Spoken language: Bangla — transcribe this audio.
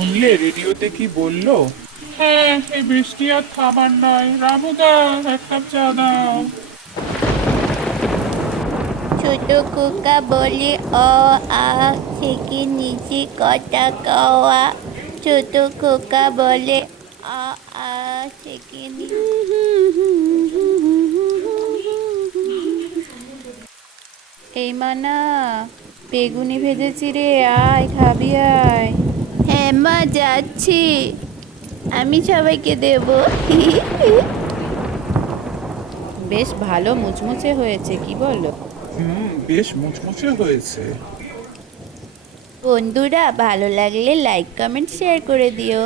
শুনলে রেডিওতে কি বললো? হ্যাঁ, এই বৃষ্টি আর থামার নয়। রামুদা, এক কাপ চা দাও। ছোট খোকা বলে অ আ থেকে নিচে কটা কওয়া। ছোট খোকা বলে অ আ থেকে এই মানা, বেগুনি ভেজেছি রে, আয় খাবি আয়। হ্যাঁ মা, যাচ্ছি, আমি সবাইকে দেব। বেশ ভালো মুচমুচে হয়েছে, কি বলো? বেশ মুচমুচে হয়েছে। বন্ধুরা, ভালো লাগলে লাইক কমেন্ট শেয়ার করে দিও।